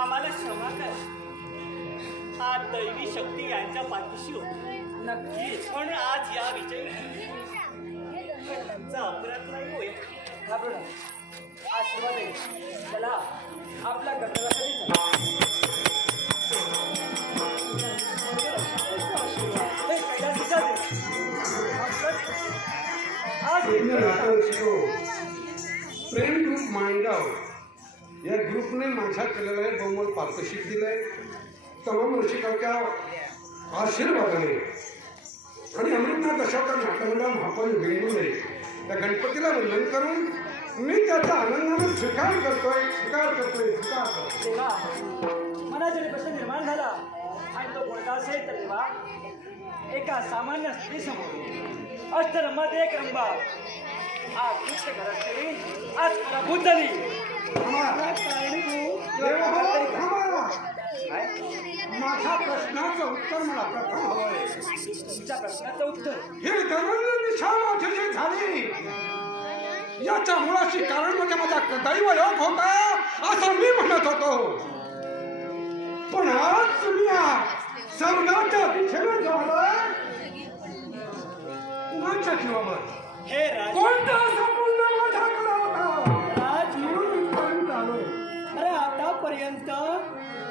आम्हाला क्षमा कर. आज दैवी शक्ती यांच्या पाठीशी होती नक्कीच, पण आज या विजयी त्यांचा अपराध नाही होईल. घाबरू नका, आशीर्वाद आहे. चला आपला गटाला प्रेम ग्रुप माणगाव या ग्रुपने माझ्या केलेलं आहे बहुमत पारितोषिक दिलंय. तमाम रसिकांच्या आशीर्वादाने आणि अमृतनाथ अशोका नाट्यमंडळ महापौर वेणूने त्या गणपतीला वंदन करून मी त्याचा आनंदाने स्वीकार करतोय. तेव्हा मनात जरी प्रश्न निर्माण झाला आणि तो कोणता असेल तर तेव्हा एका सामान्य स्त्रीसमोर अष्टरंबात एक रंबा आज दुष्ट घरात केली, आज पराभूत झाली. माझ्या प्रश्नाचं उत्तर मला प्रथम हवंय. तुमच्या प्रश्नाचं उत्तर ही धनंजय निशा माझ्याशी झाली याच्या मुळाशी कारण म्हणजे माझा दैव योग होता असं मी म्हणत होतो. पण आज तुम्ही स्वर्गाच्या दिशेने जाणार कुणाच्या जीवावर हे राज कोणता संपूर्ण माझ्याकडे होता राज म्हणून इथपर्यंत आलोय. अरे आतापर्यंत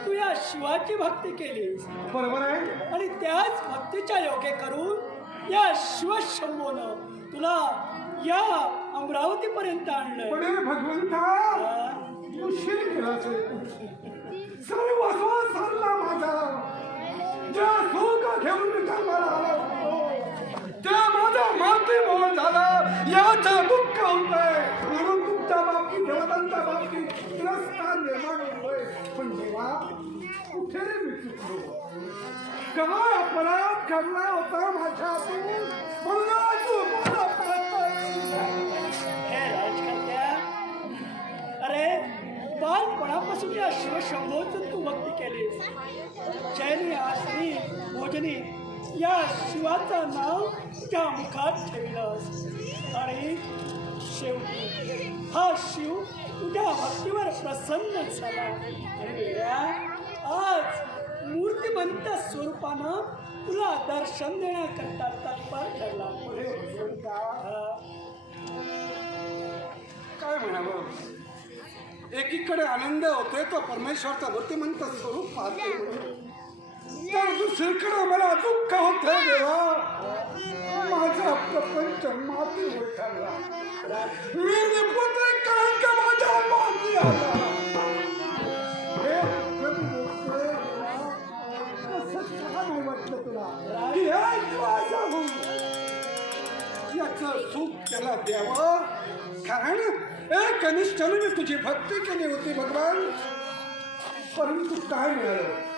तू या शिवाची भक्ती केलीस बरोबर आहे. आणि त्याच भक्तीच्या योगे करून या शिवशंभूनं तुला या अमरावतीपर्यंत आणलं. पण हे भगवंता उशीर केला सर्व विश्वास चालला माझा. ज्या सुख घेऊन मी कामाला आलो होतो त्या माझा माती मोल झाला याचं दुःख होतंय. म्हणून तुमच्या बाबतीत देवतांच्या बाबतीत तिरस्कार निर्माण होतोय. पण देवा कुठे मी चुकलो? काय अपराध करला होता माझ्यातून मला तू मला हे राजकर्त्या, अरे बालपणापासून या शिवशंभूचं तू भक्ती केलीस. जैनी आसनी भोजनी या शिवाचं नाव त्या मुखात ठेवलंस आणि शेवटी हा शिव तुझ्या भक्तीवर प्रसन्न झाला आणि वेड्या आज मूर्तिमंत स्वरूपानं तुला दर्शन देण्याकरता तत्पर ठरला. काय म्हणावं. एकीकडे आनंद होतोय तो परमेश्वरचा मूर्तिमंत स्वरूप पाहतोय, तर दुसरीकडे मला दुःख होतंय देवा. माझा प्रपंच माती होत चालला. मी निपुत्र कलंक माझ्या माती आला. हे दुःख मी बघतोय देवा. कसं छान नाही वाटलं तुला की हे श्वास होऊन याचं सुख त्याला द्यावं. कारण एक कनिष्ठाने मी तुझी भक्ती केली होती भगवान, परंतु काय मिळालं.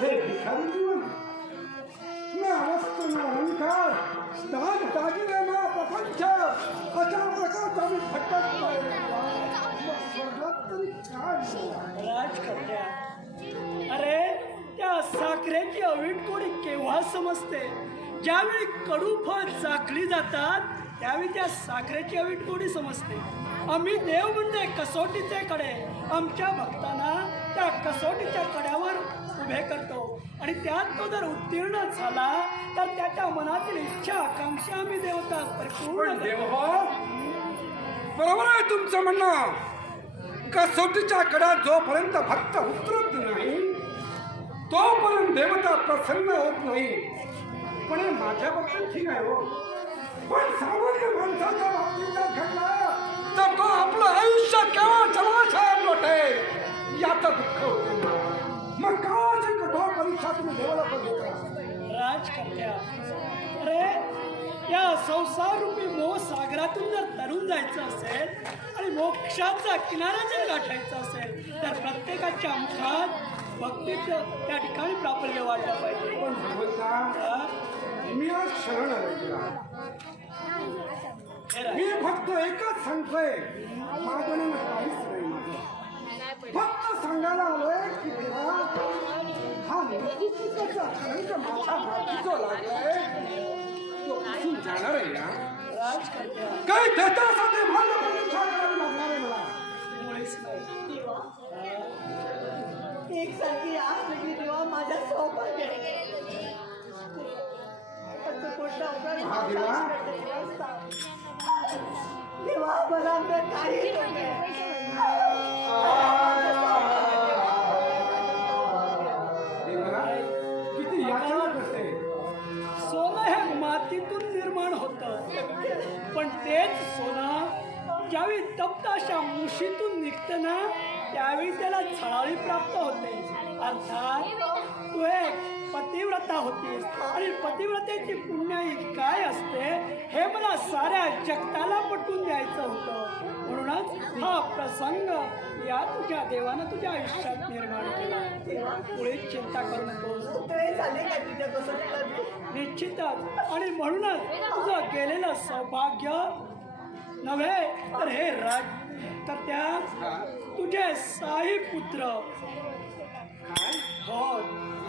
हे भिकारी जीवन, ना वस्त्र ना अलंकार, दाग दागिने ना प्रपंच, अशा प्रकारचा मी भटकतोय. मग स्वर्गात तरी काय मिळालं. राजकन्या, अरे त्या साखरेची अवीट गोडी केव्हा समजते. ज्यावेळी कडू फळ चाखली जातात त्यावेळी त्या साखरेची अवीट गोडी समजते. आम्ही देव म्हणजे कसोटीचे कडे आमच्या भक्तांना त्या कसोटीच्या कड्यावर उभे करतो आणि त्यात तो जर उत्तीर्ण झाला तर त्याच्या मनातील इच्छा आकांक्षा आम्ही देवता परिपूर्ण पण देव करतो. हो, बरोबर आहे तुमचं म्हणणं. कसोटीच्या कडा जोपर्यंत भक्त उतरत नाही तोपर्यंत देवता प्रसन्न होत नाही. पण हे माझ्या बाबतीत ठीक आहे हो, पण सामान्य माणसाच्या बाबतीत जर घडला तर तो आपलं आयुष्य केव्हा जलाशयात लोटेल याचं दुःख होतं. मग काची कठोर परीक्षा तुम्ही देवाला बघितला. राजकन्या, अरे या संसार रूपी मोह सागरातून जर तरुण जायचं असेल आणि मोक्षाचा किनारा जर गाठायचा असेल तर प्रत्येकाच्या मुखात भक्तीचं त्या ठिकाणी प्राबल्य वाढलं पाहिजे. पण भगवंता, मी आज शरण आलोय तुला. मी फक्त एकच सांगतोय, माझ्यानं काहीच नाही माझं. फक्त सांगायला आलोय की देवा, हा निवृत्तीचा कलंक माझ्या मातीचा लागलाय तो पुसून जाणार आहे ना. राजकन्या, काही त्याच्यासाठी माझं प्रतीक्षा करावी लागणार आहे मला. मुळीच नाही. एक सारखी आस वेगळी देवा माझ्या सौभाग्य हा देवा. देवा मला काही देवा, किती याचना करते. सोनं हे मातीतून निर्माण होतं, पण तेच सोनं ज्यावेळी तप्त अशा मुशीतून निघतं ना त्यावेळी त्याला झळाळी प्राप्त होते. अर्थात तू एक पतिव्रता होतीस आणि पतिव्रतेची पुण्याई काय असते हे मला साऱ्या जगताला पटवून द्यायचं होतं. म्हणूनच हा प्रसंग या तुझ्या देवानं तुझ्या आयुष्यात निर्माण केला. पुढे चिंता करू नकोस. झाले काय तुझ्या कसं निश्चितच. आणि म्हणूनच तुझं गेलेलं सौभाग्य नव्हे तर हे राज तर त्या तुझे साई पुत्र हो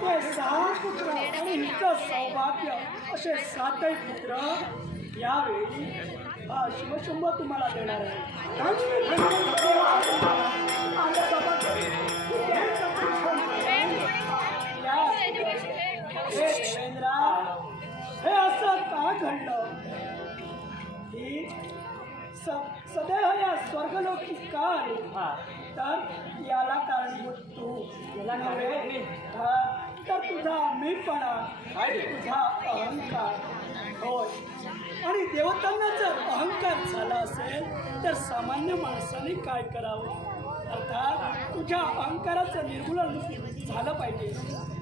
ते 6 पुत्र आणि हिचं सौभाग्य असे 7 पुत्र यावेळी हा शिवशंभ तुम्हाला देणार आहे. हे देवेंद्रा, हे असं का घडलं की सदैव या स्वर्गलोकी का आली. तर याला कारणीभूत तू याला नव्हे तर तुझा मीपणा तुझा अहंकार होय. आणि देवतांना जर अहंकार झाला असेल तर सामान्य माणसाने काय करावं. अर्थात तुझ्या अहंकाराचं निर्मूलन झालं पाहिजे.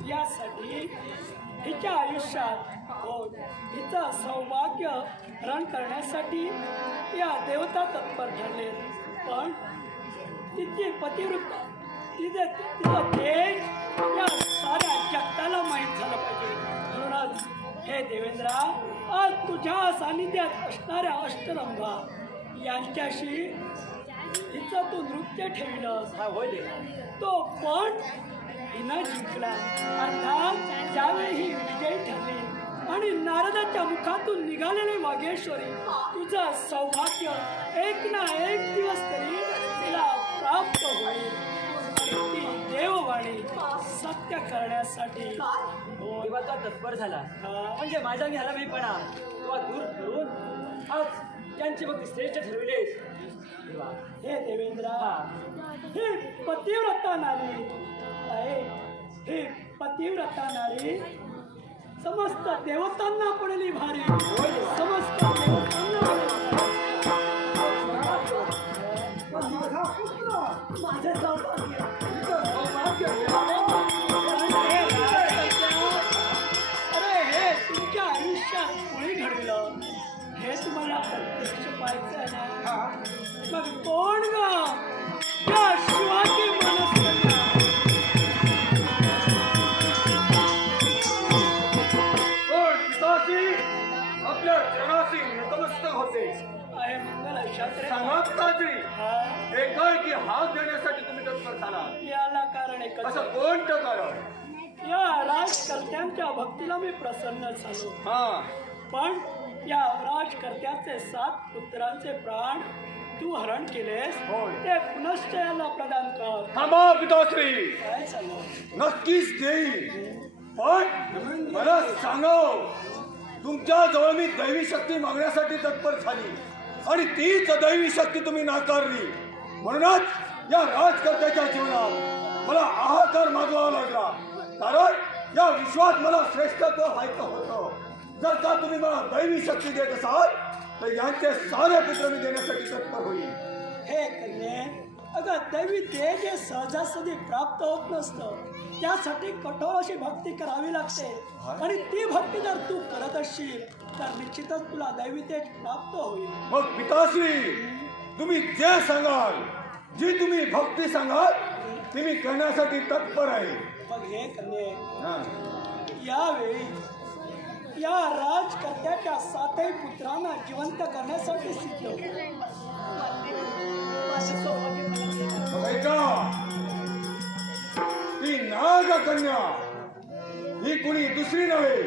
यासाठी हिच्या आयुष्यात हो हिचं सौभाग्य हरण करण्यासाठी या देवता तत्पर ठरले. पण तिची पतिवृत्ता तिचं तेज या साऱ्या जगताला माहीत झालं पाहिजे. म्हणूनच हे देवेंद्रा, आज तुझ्या सानिध्यात असणाऱ्या अष्टरंभा यांच्याशी हिचं तू नृत्य ठेवलंस. तो पण हिनं जिंकला. अर्थात ज्यावेळी ही विजयी ठरली आणि नारदाच्या मुखातून निघालेली वागेश्वरी तुझं सौभाग्य एक ना एक दिवस तरी तिला प्राप्त होईल. आणि ती देववाणी सत्य करण्यासाठी देवाचा तत्पर झाला. म्हणजे माझा मी हलमीपणा किंवा दूर करून आज त्यांची भक्ती श्रेष्ठ ठरविलेस. हे देवेंद्रा, ही पतिव्रता नारी आहे, ही पतिव्रता नारी समस्त देवतांना पडली भारी, समस्त देवतांना पडली भारी. माझा पुत्र माझे सौभाग्य, तुझं सौभाग्य अरे हे तुमच्या आयुष्यात कोणी घडविलं हे तुम्हाला प्रत्यक्ष पाहायचं आहे ना. हा. मग कोण ग त्या शिवाजी मानस पण पिताजी आपल्या जनाशी नतमस्तक होते. आहे मंगल शास्त्रे. सांगा पिताजी, हा, एकाएकी हात देण्यासाठी तुम्ही तत्पर झाला, याला कारण एकच असं आहे. कोणतं कारण? या राजकर्त्यांच्या भक्तीला मी प्रसन्न झालो, हा. पण या राजकर्त्याचे 7 पुत्रांचे प्राण तू हरण केलेस, होय. ते पुनश्च याला प्रदान कर. थांबा पिताश्री, काय सांगू? नक्कीच देईल, पण मला सांगा, तुमच्या जवळ मी दैवी शक्ती मागण्यासाठी तत्पर झाली आणि तीच दैवी शक्ती तुम्ही नाकारली. म्हणूनच या राजकर्त्याच्या जीवनात मला हाहाकार मागवावा लागला, कारण या विश्वात मला श्रेष्ठत्व व्हायचं होतं. जर का तुम्ही मला दैवी शक्ती देत असाल तर यांचे सारे पुत्र मी देण्यासाठी तत्पर होईल. हे कन्ये, अगं दैवी तेज हे सहजासहजी प्राप्त होत नसतं. त्यासाठी कठोर अशी भक्ती करावी लागते आणि ती भक्ती जर तू करत असशील तर निश्चितच तुला दैवी तेज प्राप्त होईल. मग पिताश्री, तुम्ही जे सांगाल, जी तुम्ही भक्ती सांगाल ती मी करण्यासाठी तत्पर आहे. मग हे कन्ये, हा. यावेळी या राजकर्त्याच्या 7 पुत्रांना जिवंत करण्यासाठी सिद्ध हो. माझं सौभाग्य मला दे. मग ऐका, ती नागकन्या ही कुणी दुसरी नव्हे,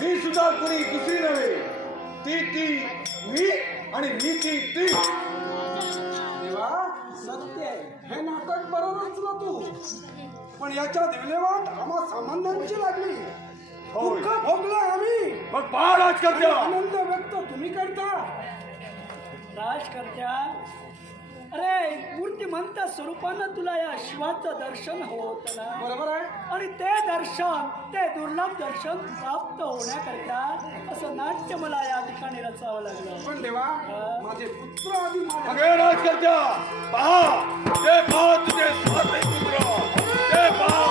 मी सुद्धा कुणी दुसरी नव्हे. ती मी आणि मी ती. देवा, सत्य आहे. हे नाटक बरोबर रचलं तू, पण याच्या दिवलेवाट आम्हा सामान्यांची लागली. होय. दुःख भोगलं आम्ही, मग पहा राजकर्त्या, आनंद व्यक्त तुम्ही करता. राजकर्त्या, अरे मूर्तिमंत स्वरूपानं तुला या शिवाचं दर्शन होत ना, बरोबर आहे. आणि ते दर्शन, ते दुर्लभ दर्शन प्राप्त होण्याकरिता असं नाट्य मला या ठिकाणी रचावं लागलं. पण देवा, माझे पुत्र आधी माझ्या सगळे राजकर्त्या पहा, ते पहा तुझे 7 पुत्र, ते पहा.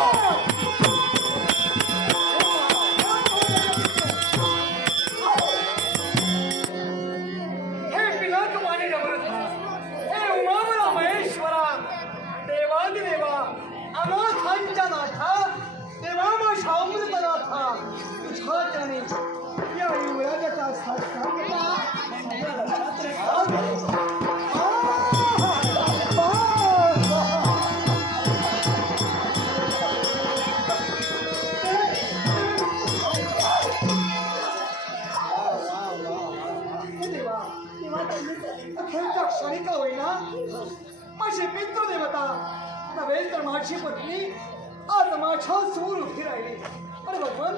हे पिनाकवाणी नवरत्न, हे उमावला महेश्वरा, देवादिदेवा, अनाथांच्या नाथा, देवा माझ्या अमृतनाथा, तुझ्या चरणी या युवराजाचा साष्टांग माझ्या लक्षात रे. अखेरच्या क्षणी का होईना माझी पितृदेवता नव्हे तर माझी पत्नी आज माझ्या समोर उभी राहिली. अरे भगवान,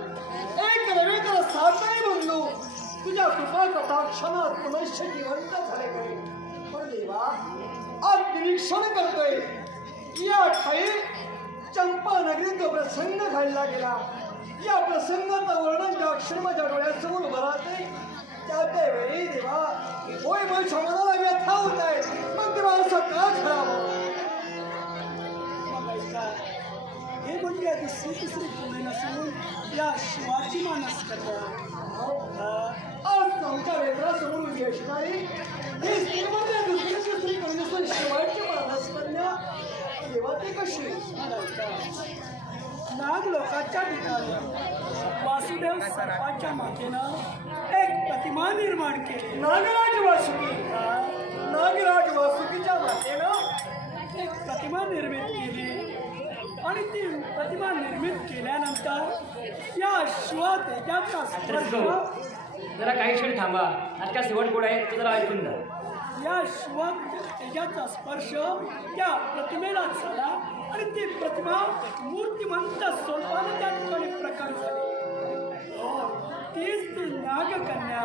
एक नव्हे तर 7 बंधू तुझ्या कृपा कटाक्षणात पुनश्च जिवंत झाले करे. पण देवा, आज निरीक्षण करतोय या ठाई चंपा नगरीत जो प्रसंग घडला गेला, या प्रसंगाचं वर्णन ज्या अक्षर माझ्या डोळ्यासमोर उभं राहते त्या वेळी देवा, होय माझ्या मनाला व्यथा होत आहे. मग तेव्हा असं का करावं? हे म्हणजे दुसरी पुणे नसून या शिवाजी मानस करतात. आज तुमच्या वेत्रासमोर उभी असणारी ही स्त्रीमध्ये दुसरी कोणी नसून शिवाजी मानस कन्या. तेव्हा ते कशी नाग लोकांच्या ठिकाणी वासुदेव सर्पाच्या मातेनं एक प्रतिमा निर्माण केली. नागराज वासुकी, नागराज वासुकीच्या मातेनं एक प्रतिमा निर्मित केली आणि ती प्रतिमा निर्मित केल्यानंतर या शिवा तेजाचा स्पर्श, जरा काही क्षण थांबा, आजच्या शेवट कोण आहे ते जरा ऐकून जा. या शिवा तेजाचा स्पर्श त्या प्रतिमेला झाला आणि ती प्रतिमा मूर्तिमंत स्वरूपाने त्या ठिकाणी प्रकट झाली. तीच ती नागकन्या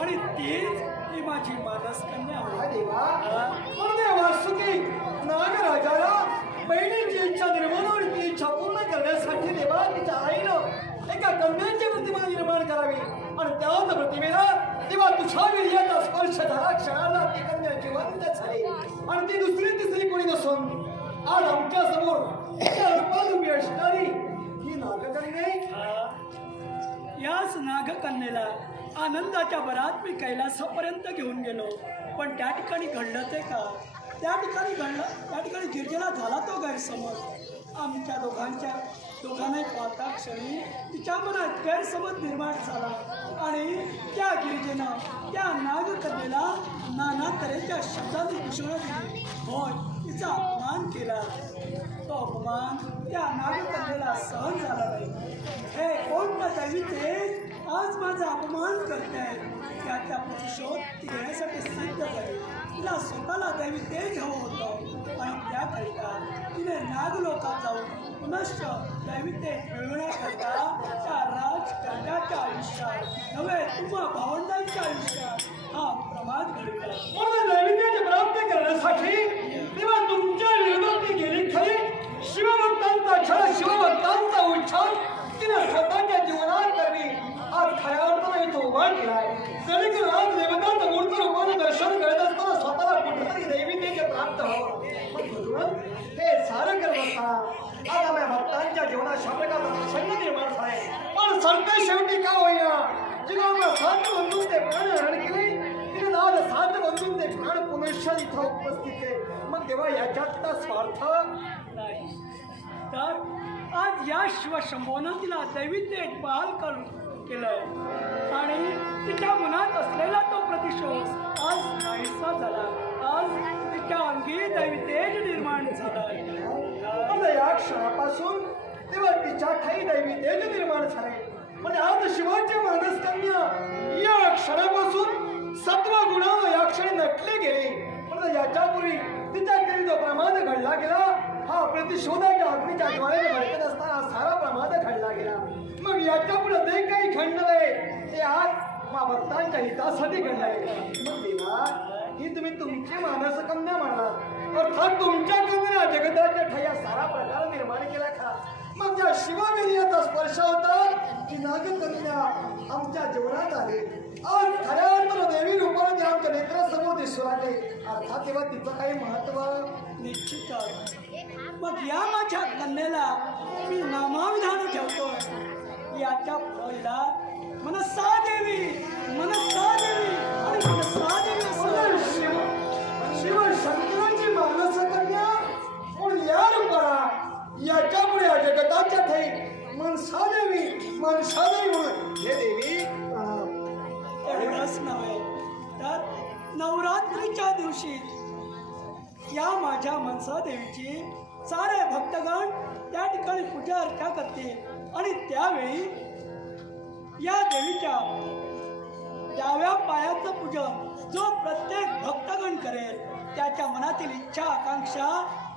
आणि तीच ही माझी मानस कन्या हा आहे. देवा हा? पण देवा सुखी नागराजाला बहिणीची इच्छा निर्माण होईल ती इच्छा पूर्ण करण्यासाठी देवा तिच्या आईनं एका कन्याची प्रतिमा निर्माण करावी आणि त्याच प्रतिमेला तेव्हा तुझ्या वीर्याचा स्पर्श झाला क्षणाला ती कन्या जिवंत झाली आणि ती दुसरी तिसरी कोणी नसून आज आमच्या समोर त्या रूपात उभी असणारी ही नागकन्या हा? याच नागकन्येला आनंदाच्या भरात मी कैलासापर्यंत घेऊन गेलो, पण त्या ठिकाणी घडलं ते का? त्या ठिकाणी गिरजेला झाला तो गैरसमज. आमच्या दोघांनाही पाहता क्षणी तिच्या मनात गैरसमज निर्माण झाला आणि त्या गिरिजेनं त्या नागकन्येला नाना तऱ्हेच्या शब्दांनी घोषणा दिली. होय, तिचा अपमान केला. तो अपमान त्या नागकन्येला सहन झाला नाही. हे कोणतं दैवी तेज आज माझा अपमान करते आहे, त्याचा प्रतिशोध ती घेण्यासाठी सिद्ध झाली. तिला स्वतःला दैवी तेज हवं होतं आणि त्याकरिता तिने नागलोकात जाऊन पुनश्च दैवी तेज मिळवण्याकरता त्या राजकन्याच्या आयुष्यात नव्हे तुम्हा भावंडांच्या आयुष्यात हा प्रमाद घडला. म्हणून दैविकाची प्राप्त करण्यासाठी तेव्हा तुमच्या विरोधात ती गेली खरी. शिवभक्तांचा छळ शिवभक्तांचा उच्चार तिने स्वतःच्या जीवनात करवी आज खऱ्या अर्थाने इथं उभा केलाय. कधी आज देवतांचं मूर्त रूपानं दर्शन करत असताना स्वतःला कुठेतरी दैविकेचे प्राप्त व्हावं म्हणून हे सारं करत असताना आज आम्ही भक्तांच्या जीवनात शाप्रकाचा प्रसंग निर्माण झालाय. पण सरते शेवटी का होईना जिला सात बंधूंचे प्राण हरण केले तिने आज सात बंधूंचे प्राण पुनश्च इथं उपस्थित आहे. मग तेव्हा याच्यातला स्वार्थ नाही तर आज या शिवशंभोनं तिला दैवी तेज बहाल करून केलं आणि तिच्या मनात असलेला तो प्रतिशोध आज नाहीसा झाला. आज तिच्या अंगी दैवी तेज निर्माण झाला. आता या क्षणापासून तेव्हा तिच्या ठाई दैवी तेज निर्माण झाले. म्हणजे आज शिवाची मानस कन्या या क्षणापासून सत्व गुणानं या क्षणी नटले गेले. म्हणजे याच्यापूर्वी तिच्या केली जो प्रमाद घडला गेला हा प्रतिशोधाच्या अग्नीच्या ज्वालेने भडकत असताना सारा प्रमाद घडला गेला. मग याच्या पुढे जे काही घडलंय ते आज मा भक्तांच्या हितासाठी घडलंय. मग देवा ही तुम्ही तुमची मानस कन्या म्हणणार अर्थात तुमच्या कन्या जगताच्या ठया सारा प्रकार निर्माण केला का? मग ज्या शिवविर्याचा स्पर्श होता ती नागकन्या आमच्या जीवनात आली. आज खऱ्या अर्थानं देवी रूपाने आमच्या नेत्रासमोर दिसू लागले. अर्थात तेव्हा तिचं काही महत्व निश्चितच. मग या माझ्या कन्येला मी नामाविधान ठेवतोय. याच्या पहिला मनसा देवी आणि मनसा देवी असं शिव शंकराची मानस कन्या पण या रूपाला याच्यामुळे या जगताच्या ठाई मनसा देवी म्हणून हे देवी एवढंच नव्हे तर नवरात्रीच्या दिवशी या माझ्या मनसा देवीची सारे भक्तगण त्या ठिकाणी पूजा अर्चा करतील आणि त्यावेळी या देवीच्या डाव्या पायाचं पूजन जो प्रत्येक भक्तगण करेल त्याच्या मनातील इच्छा आकांक्षा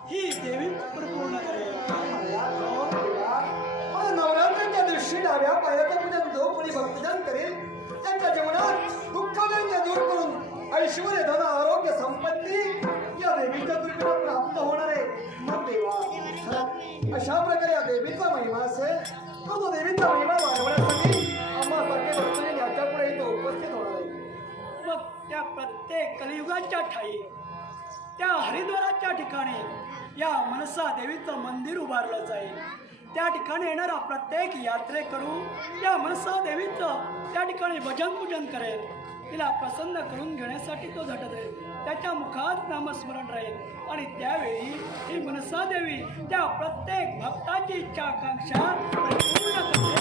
ही देवी पूर्ण करेल. नवरात्रीच्या दिवशी डाव्या पायाचं पूजन जो कोणी भक्तजन करेल त्यांच्या जीवनात दुःखजन्य दूर करून ऐश्वर्य धन आरोग्य संपत्ती या देवीच्या कृपेला प्राप्त होणार आहे. मग देवा खरं अशा प्रकारे या देवीचा महिमा असेल तो देवीचा महिमा वाढवण्यासाठी आम्हा सारखे भक्तजन याच्या पुढे इथं उपस्थित होणार आहे. मग त्या प्रत्येक कलियुगाच्या ठाई त्या हरिद्वाराच्या ठिकाणी या मनसा देवीचं मंदिर उभारलं जाईल. त्या ठिकाणी येणारा प्रत्येक यात्रेकरू या मनसा देवीचं त्या ठिकाणी भजन पूजन करेल. तिला प्रसन्न करून घेण्यासाठी तो झटत राहील. त्याच्या मुखात नामस्मरण राहील आणि त्यावेळी ही मनसा देवी त्या प्रत्येक भक्ताची इच्छा आकांक्षा पूर्ण करते.